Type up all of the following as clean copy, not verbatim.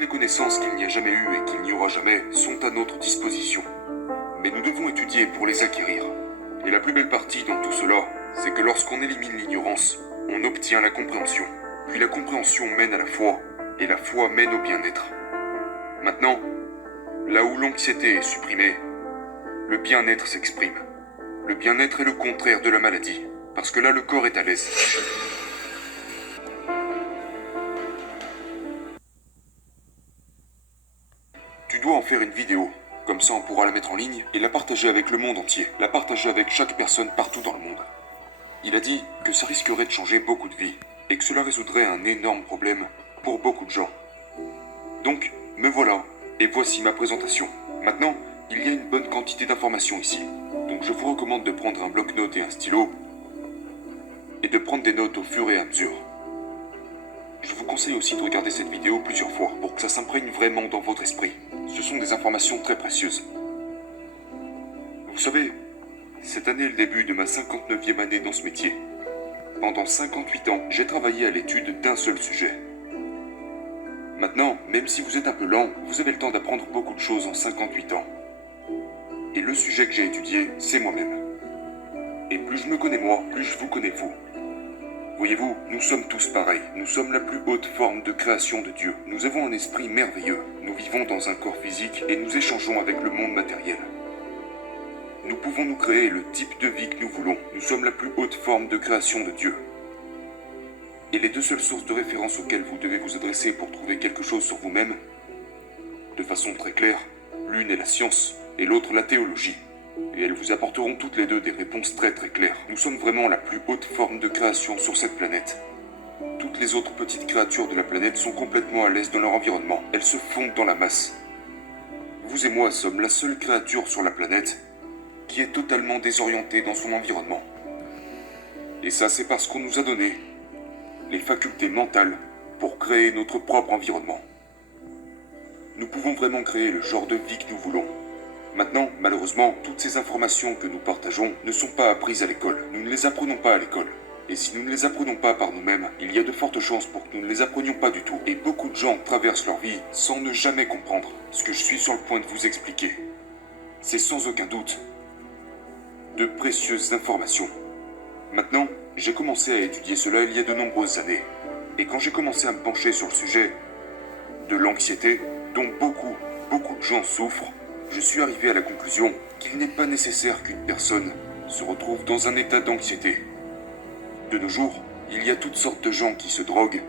Les connaissances qu'il n'y a jamais eues et qu'il n'y aura jamais sont à notre disposition. Mais nous devons étudier pour les acquérir. Et la plus belle partie dans tout cela, c'est que lorsqu'on élimine l'ignorance, on obtient la compréhension. Puis la compréhension mène à la foi, et la foi mène au bien-être. Maintenant, là où l'anxiété est supprimée, le bien-être s'exprime. Le bien-être est le contraire de la maladie, parce que là le corps est à l'aise. Tu dois en faire une vidéo, comme ça on pourra la mettre en ligne et la partager avec le monde entier, la partager avec chaque personne partout dans le monde. Il a dit que ça risquerait de changer beaucoup de vies, et que cela résoudrait un énorme problème pour beaucoup de gens. Donc, me voilà, et voici ma présentation. Maintenant, il y a une bonne quantité d'informations ici, donc je vous recommande de prendre un bloc-notes et un stylo, et de prendre des notes au fur et à mesure. Je vous conseille aussi de regarder cette vidéo plusieurs fois, pour que ça s'imprègne vraiment dans votre esprit. Ce sont des informations très précieuses. Vous savez, cette année est le début de ma 59e année dans ce métier. Pendant 58 ans, j'ai travaillé à l'étude d'un seul sujet. Maintenant, même si vous êtes un peu lent, vous avez le temps d'apprendre beaucoup de choses en 58 ans. Et le sujet que j'ai étudié, c'est moi-même. Et plus je me connais moi, plus je vous connais vous. Voyez-vous, nous sommes tous pareils. Nous sommes la plus haute forme de création de Dieu. Nous avons un esprit merveilleux. Nous vivons dans un corps physique et nous échangeons avec le monde matériel. Nous pouvons nous créer le type de vie que nous voulons. Nous sommes la plus haute forme de création de Dieu. Et les deux seules sources de référence auxquelles vous devez vous adresser pour trouver quelque chose sur vous-même, de façon très claire, l'une est la science et l'autre la théologie. Et elles vous apporteront toutes les deux des réponses très très claires. Nous sommes vraiment la plus haute forme de création sur cette planète. Toutes les autres petites créatures de la planète sont complètement à l'aise dans leur environnement. Elles se fondent dans la masse. Vous et moi sommes la seule créature sur la planète qui est totalement désorientée dans son environnement. Et ça, c'est parce qu'on nous a donné les facultés mentales pour créer notre propre environnement. Nous pouvons vraiment créer le genre de vie que nous voulons. Maintenant, malheureusement, toutes ces informations que nous partageons ne sont pas apprises à l'école. Nous ne les apprenons pas à l'école. Et si nous ne les apprenons pas par nous-mêmes, il y a de fortes chances pour que nous ne les apprenions pas du tout. Et beaucoup de gens traversent leur vie sans ne jamais comprendre ce que je suis sur le point de vous expliquer. C'est sans aucun doute de précieuses informations. Maintenant, j'ai commencé à étudier cela il y a de nombreuses années. Et quand j'ai commencé à me pencher sur le sujet de l'anxiété, dont beaucoup de gens souffrent, je suis arrivé à la conclusion qu'il n'est pas nécessaire qu'une personne se retrouve dans un état d'anxiété. De nos jours, il y a toutes sortes de gens qui se droguent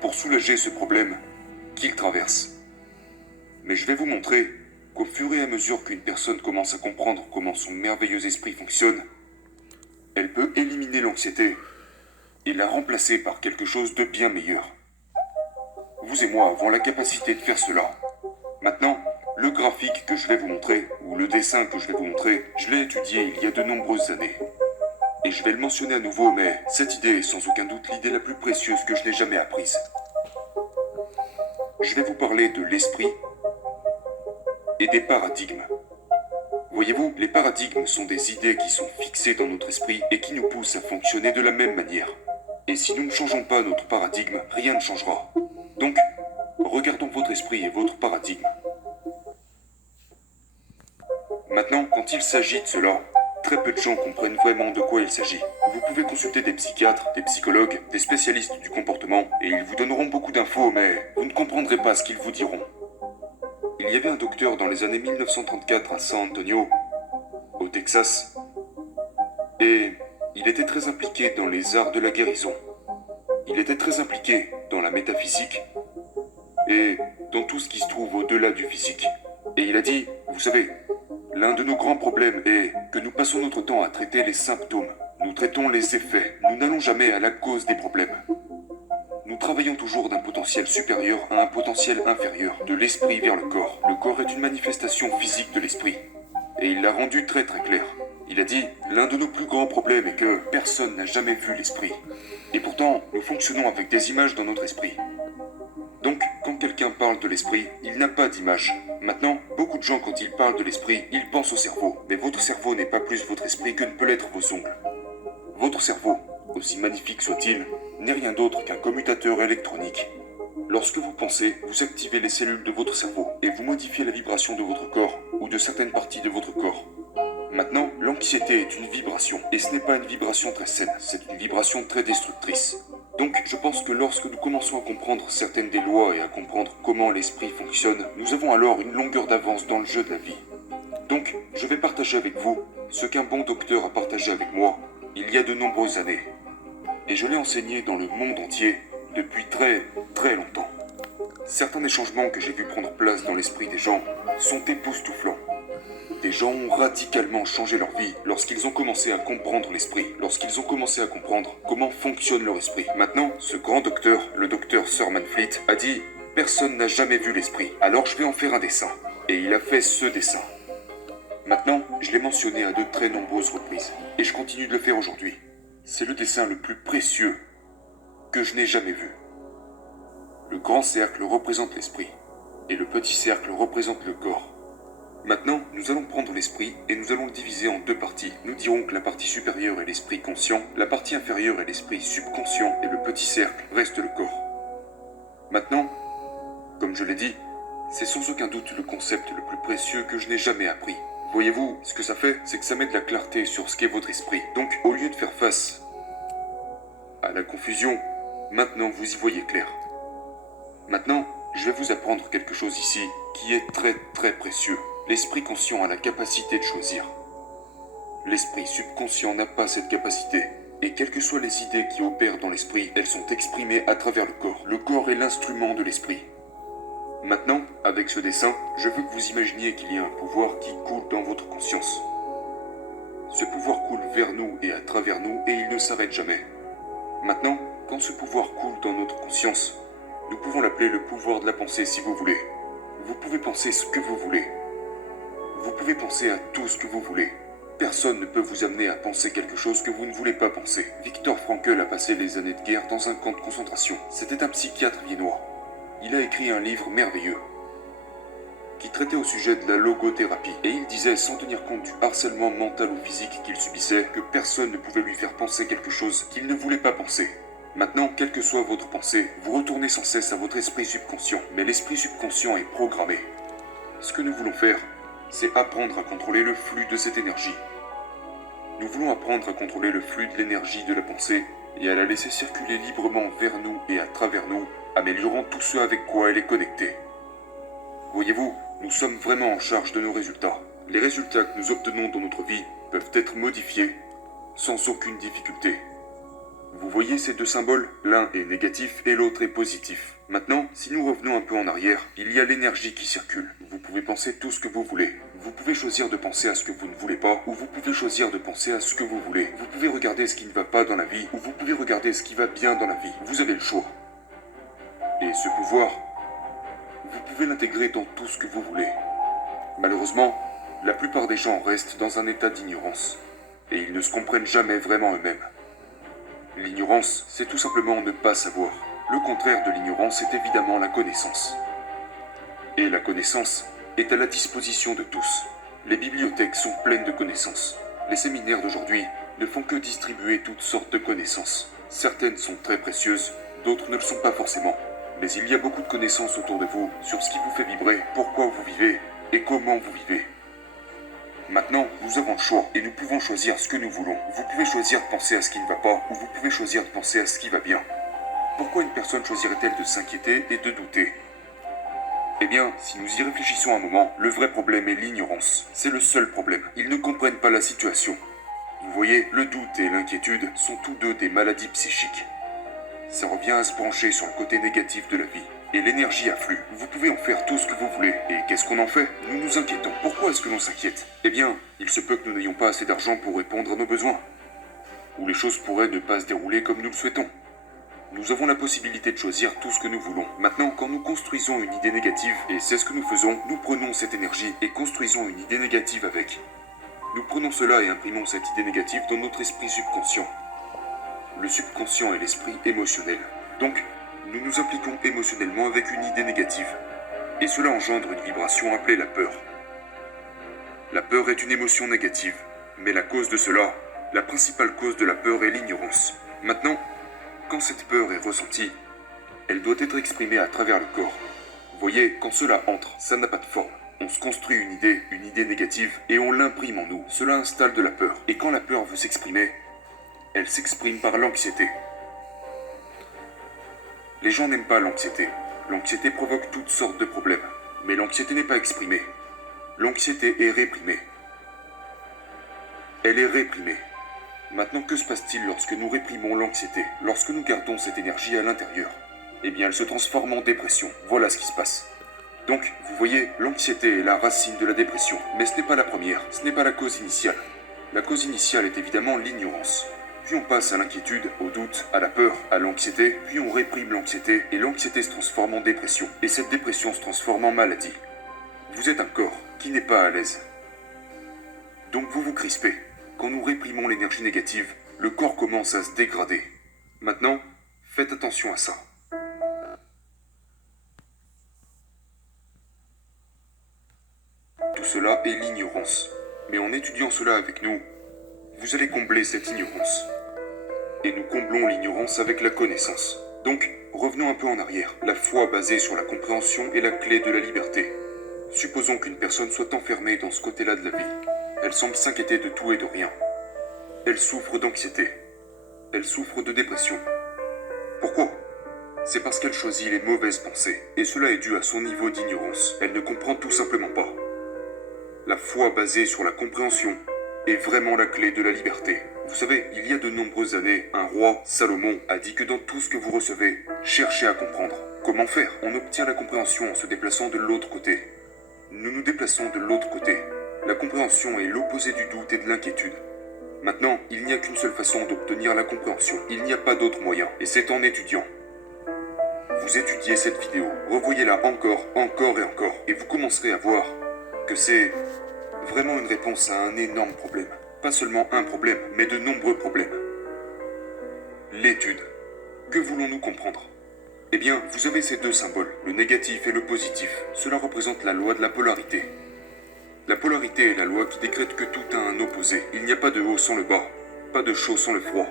pour soulager ce problème qu'ils traversent. Mais je vais vous montrer qu'au fur et à mesure qu'une personne commence à comprendre comment son merveilleux esprit fonctionne, elle peut éliminer l'anxiété et la remplacer par quelque chose de bien meilleur. Vous et moi avons la capacité de faire cela. Maintenant, le graphique que je vais vous montrer, ou le dessin que je vais vous montrer, je l'ai étudié il y a de nombreuses années. Et je vais le mentionner à nouveau, mais cette idée est sans aucun doute l'idée la plus précieuse que je n'ai jamais apprise. Je vais vous parler de l'esprit et des paradigmes. Voyez-vous, les paradigmes sont des idées qui sont fixées dans notre esprit et qui nous poussent à fonctionner de la même manière. Et si nous ne changeons pas notre paradigme, rien ne changera. Donc, regardons votre esprit et votre paradigme. Maintenant, quand il s'agit de cela, très peu de gens comprennent vraiment de quoi il s'agit. Vous pouvez consulter des psychiatres, des psychologues, des spécialistes du comportement, et ils vous donneront beaucoup d'infos, mais vous ne comprendrez pas ce qu'ils vous diront. Il y avait un docteur dans les années 1934 à San Antonio, au Texas, et il était très impliqué dans les arts de la guérison. Il était très impliqué dans la métaphysique et dans tout ce qui se trouve au-delà du physique. Et il a dit, vous savez, l'un de nos grands problèmes est que nous passons notre temps à traiter les symptômes. Nous traitons les effets. Nous n'allons jamais à la cause des problèmes. Nous travaillons toujours d'un potentiel supérieur à un potentiel inférieur, de l'esprit vers le corps. Le corps est une manifestation physique de l'esprit. Et il l'a rendu très très clair. Il a dit, l'un de nos plus grands problèmes est que personne n'a jamais vu l'esprit. Et pourtant, nous fonctionnons avec des images dans notre esprit. Donc, quand quelqu'un parle de l'esprit, il n'a pas d'image. Maintenant, beaucoup de gens, quand ils parlent de l'esprit, ils pensent au cerveau. Mais votre cerveau n'est pas plus votre esprit que ne peut l'être vos ongles. Votre cerveau, aussi magnifique soit-il, n'est rien d'autre qu'un commutateur électronique. Lorsque vous pensez, vous activez les cellules de votre cerveau et vous modifiez la vibration de votre corps ou de certaines parties de votre corps. Maintenant, l'anxiété est une vibration, et ce n'est pas une vibration très saine, c'est une vibration très destructrice. Donc, je pense que lorsque nous commençons à comprendre certaines des lois et à comprendre comment l'esprit fonctionne, nous avons alors une longueur d'avance dans le jeu de la vie. Donc, je vais partager avec vous ce qu'un bon docteur a partagé avec moi il y a de nombreuses années. Et je l'ai enseigné dans le monde entier depuis très, très longtemps. Certains des changements que j'ai vu prendre place dans l'esprit des gens sont époustouflants. Des gens ont radicalement changé leur vie lorsqu'ils ont commencé à comprendre l'esprit, lorsqu'ils ont commencé à comprendre comment fonctionne leur esprit. Maintenant, ce grand docteur, le docteur Sir Manfleet, a dit « Personne n'a jamais vu l'esprit, alors je vais en faire un dessin. » Et il a fait ce dessin. Maintenant, je l'ai mentionné à de très nombreuses reprises, et je continue de le faire aujourd'hui. C'est le dessin le plus précieux que je n'ai jamais vu. Le grand cercle représente l'esprit, et le petit cercle représente le corps. Maintenant, nous allons prendre l'esprit et nous allons le diviser en deux parties. Nous dirons que la partie supérieure est l'esprit conscient, la partie inférieure est l'esprit subconscient et le petit cercle reste le corps. Maintenant, comme je l'ai dit, c'est sans aucun doute le concept le plus précieux que je n'ai jamais appris. Voyez-vous, ce que ça fait, c'est que ça met de la clarté sur ce qu'est votre esprit. Donc, au lieu de faire face à la confusion, maintenant vous y voyez clair. Maintenant, je vais vous apprendre quelque chose ici qui est très très précieux. L'esprit conscient a la capacité de choisir. L'esprit subconscient n'a pas cette capacité. Et quelles que soient les idées qui opèrent dans l'esprit, elles sont exprimées à travers le corps. Le corps est l'instrument de l'esprit. Maintenant, avec ce dessin, je veux que vous imaginiez qu'il y a un pouvoir qui coule dans votre conscience. Ce pouvoir coule vers nous et à travers nous et il ne s'arrête jamais. Maintenant, quand ce pouvoir coule dans notre conscience, nous pouvons l'appeler le pouvoir de la pensée si vous voulez. Vous pouvez penser ce que vous voulez. Vous pouvez penser à tout ce que vous voulez. Personne ne peut vous amener à penser quelque chose que vous ne voulez pas penser. Viktor Frankl a passé les années de guerre dans un camp de concentration. C'était un psychiatre viennois. Il a écrit un livre merveilleux qui traitait au sujet de la logothérapie. Et il disait, sans tenir compte du harcèlement mental ou physique qu'il subissait, que personne ne pouvait lui faire penser quelque chose qu'il ne voulait pas penser. Maintenant, quelle que soit votre pensée, vous retournez sans cesse à votre esprit subconscient. Mais l'esprit subconscient est programmé. Ce que nous voulons faire, c'est apprendre à contrôler le flux de cette énergie. Nous voulons apprendre à contrôler le flux de l'énergie de la pensée et à la laisser circuler librement vers nous et à travers nous, améliorant tout ce avec quoi elle est connectée. Voyez-vous, nous sommes vraiment en charge de nos résultats. Les résultats que nous obtenons dans notre vie peuvent être modifiés sans aucune difficulté. Vous voyez ces deux symboles? L'un est négatif et l'autre est positif. Maintenant, si nous revenons un peu en arrière, il y a l'énergie qui circule. Vous pouvez penser tout ce que vous voulez. Vous pouvez choisir de penser à ce que vous ne voulez pas, ou vous pouvez choisir de penser à ce que vous voulez. Vous pouvez regarder ce qui ne va pas dans la vie, ou vous pouvez regarder ce qui va bien dans la vie. Vous avez le choix. Et ce pouvoir, vous pouvez l'intégrer dans tout ce que vous voulez. Malheureusement, la plupart des gens restent dans un état d'ignorance, et ils ne se comprennent jamais vraiment eux-mêmes. L'ignorance, c'est tout simplement ne pas savoir. Le contraire de l'ignorance est évidemment la connaissance. Et la connaissance est à la disposition de tous. Les bibliothèques sont pleines de connaissances. Les séminaires d'aujourd'hui ne font que distribuer toutes sortes de connaissances. Certaines sont très précieuses, d'autres ne le sont pas forcément. Mais il y a beaucoup de connaissances autour de vous sur ce qui vous fait vibrer, pourquoi vous vivez et comment vous vivez. Maintenant, nous avons le choix et nous pouvons choisir ce que nous voulons. Vous pouvez choisir de penser à ce qui ne va pas ou vous pouvez choisir de penser à ce qui va bien. Pourquoi une personne choisirait-elle de s'inquiéter et de douter? Eh bien, si nous y réfléchissons un moment, le vrai problème est l'ignorance. C'est le seul problème. Ils ne comprennent pas la situation. Vous voyez, le doute et l'inquiétude sont tous deux des maladies psychiques. Ça revient à se brancher sur le côté négatif de la vie. Et l'énergie afflue. Vous pouvez en faire tout ce que vous voulez. Et qu'est-ce qu'on en fait? Nous nous inquiétons. Pourquoi est-ce que l'on s'inquiète? Eh bien, il se peut que nous n'ayons pas assez d'argent pour répondre à nos besoins. Ou les choses pourraient ne pas se dérouler comme nous le souhaitons. Nous avons la possibilité de choisir tout ce que nous voulons. Maintenant, quand nous construisons une idée négative, et c'est ce que nous faisons, nous prenons cette énergie et construisons une idée négative avec. Nous prenons cela et imprimons cette idée négative dans notre esprit subconscient. Le subconscient est l'esprit émotionnel. Donc, nous nous impliquons émotionnellement avec une idée négative. Et cela engendre une vibration appelée la peur. La peur est une émotion négative. Mais la cause de cela, la principale cause de la peur est l'ignorance. Maintenant, quand cette peur est ressentie, Elle doit être exprimée à travers le corps. Vous voyez, quand cela entre, ça n'a pas de forme. On se construit une idée négative, et on l'imprime en nous. Cela installe de la peur. Et quand la peur veut s'exprimer, elle s'exprime par l'anxiété. Les gens n'aiment pas l'anxiété. L'anxiété provoque toutes sortes de problèmes. Mais l'anxiété n'est pas exprimée. L'anxiété est réprimée. Elle est réprimée. Maintenant, que se passe-t-il lorsque nous réprimons l'anxiété? Lorsque nous gardons cette énergie à l'intérieur? Eh bien, elle se transforme en dépression. Voilà ce qui se passe. Donc, vous voyez, l'anxiété est la racine de la dépression. Mais ce n'est pas la première, ce n'est pas la cause initiale. La cause initiale est évidemment l'ignorance. Puis on passe à l'inquiétude, au doute, à la peur, à l'anxiété, puis on réprime l'anxiété, et l'anxiété se transforme en dépression. Et cette dépression se transforme en maladie. Vous êtes un corps qui n'est pas à l'aise. Donc vous vous crispez. Quand nous réprimons l'énergie négative, le corps commence à se dégrader. Maintenant, faites attention à ça. Tout cela est l'ignorance. Mais en étudiant cela avec nous, vous allez combler cette ignorance. Et nous comblons l'ignorance avec la connaissance. Donc, revenons un peu en arrière. La foi basée sur la compréhension est la clé de la liberté. Supposons qu'une personne soit enfermée dans ce côté-là de la vie. Elle semble s'inquiéter de tout et de rien. Elle souffre d'anxiété. Elle souffre de dépression. Pourquoi? C'est parce qu'elle choisit les mauvaises pensées. Et cela est dû à son niveau d'ignorance. Elle ne comprend tout simplement pas. La foi basée sur la compréhension est vraiment la clé de la liberté. Vous savez, il y a de nombreuses années, un roi, Salomon, a dit que dans tout ce que vous recevez, cherchez à comprendre. Comment faire? On obtient la compréhension en se déplaçant de l'autre côté. Nous nous déplaçons de l'autre côté. La compréhension est l'opposé du doute et de l'inquiétude. Maintenant, il n'y a qu'une seule façon d'obtenir la compréhension. Il n'y a pas d'autre moyen, et c'est en étudiant. Vous étudiez cette vidéo, revoyez-la encore et encore, et vous commencerez à voir que c'est vraiment une réponse à un énorme problème. Pas seulement un problème, mais de nombreux problèmes. L'étude. Que voulons-nous comprendre? Eh bien, vous avez ces deux symboles, le négatif et le positif. Cela représente la loi de la polarité. La polarité est la loi qui décrète que tout a un opposé. Il n'y a pas de haut sans le bas, pas de chaud sans le froid.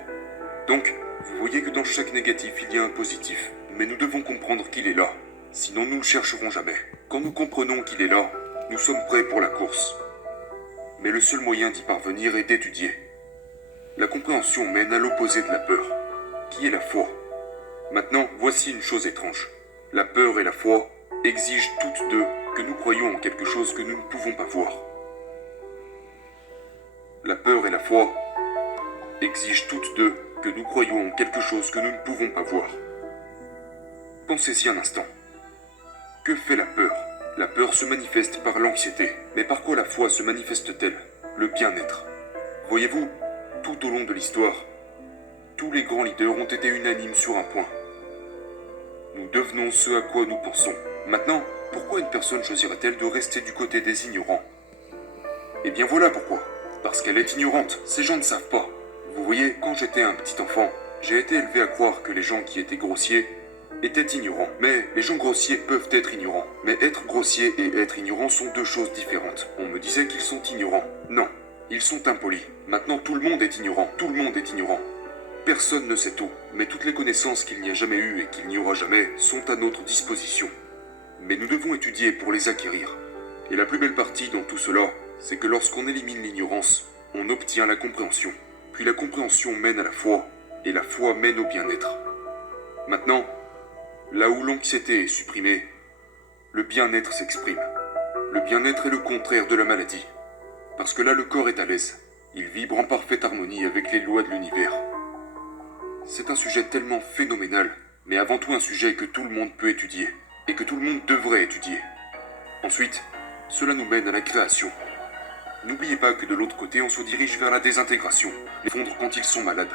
Donc, vous voyez que dans chaque négatif, il y a un positif. Mais nous devons comprendre qu'il est là. Sinon, nous ne le chercherons jamais. Quand nous comprenons qu'il est là, nous sommes prêts pour la course. Mais le seul moyen d'y parvenir est d'étudier. La compréhension mène à l'opposé de la peur, qui est la foi. Maintenant, voici une chose étrange. La peur et la foi exigent toutes deux que nous croyions en quelque chose que nous ne pouvons pas voir. La peur et la foi exigent toutes deux que nous croyions en quelque chose que nous ne pouvons pas voir. Pensez-y un instant. Que fait la peur? La peur se manifeste par l'anxiété. Mais par quoi la foi se manifeste-t-elle? Le bien-être. Voyez-vous, tout au long de l'histoire, tous les grands leaders ont été unanimes sur un point. Nous devenons ce à quoi nous pensons. Maintenant, pourquoi une personne choisirait-elle de rester du côté des ignorants? Eh bien voilà pourquoi. Parce qu'elle est ignorante. Ces gens ne savent pas. Vous voyez, quand j'étais un petit enfant, j'ai été élevé à croire que les gens qui étaient grossiers étaient ignorants. Mais les gens grossiers peuvent être ignorants. Mais être grossier et être ignorant sont deux choses différentes. On me disait qu'ils sont ignorants. Non, ils sont impolis. Maintenant tout le monde est ignorant. Tout le monde est ignorant. Personne ne sait tout. Mais toutes les connaissances qu'il n'y a jamais eues et qu'il n'y aura jamais sont à notre disposition. Mais nous devons étudier pour les acquérir. Et la plus belle partie dans tout cela, c'est que lorsqu'on élimine l'ignorance, on obtient la compréhension. Puis la compréhension mène à la foi, et la foi mène au bien-être. Maintenant, là où l'anxiété est supprimée, le bien-être s'exprime. Le bien-être est le contraire de la maladie. Parce que là, le corps est à l'aise. Il vibre en parfaite harmonie avec les lois de l'univers. C'est un sujet tellement phénoménal, mais avant tout un sujet que tout le monde peut étudier, et que tout le monde devrait étudier. Ensuite, cela nous mène à la création. N'oubliez pas que de l'autre côté, on se dirige vers la désintégration, les fondre quand ils sont malades.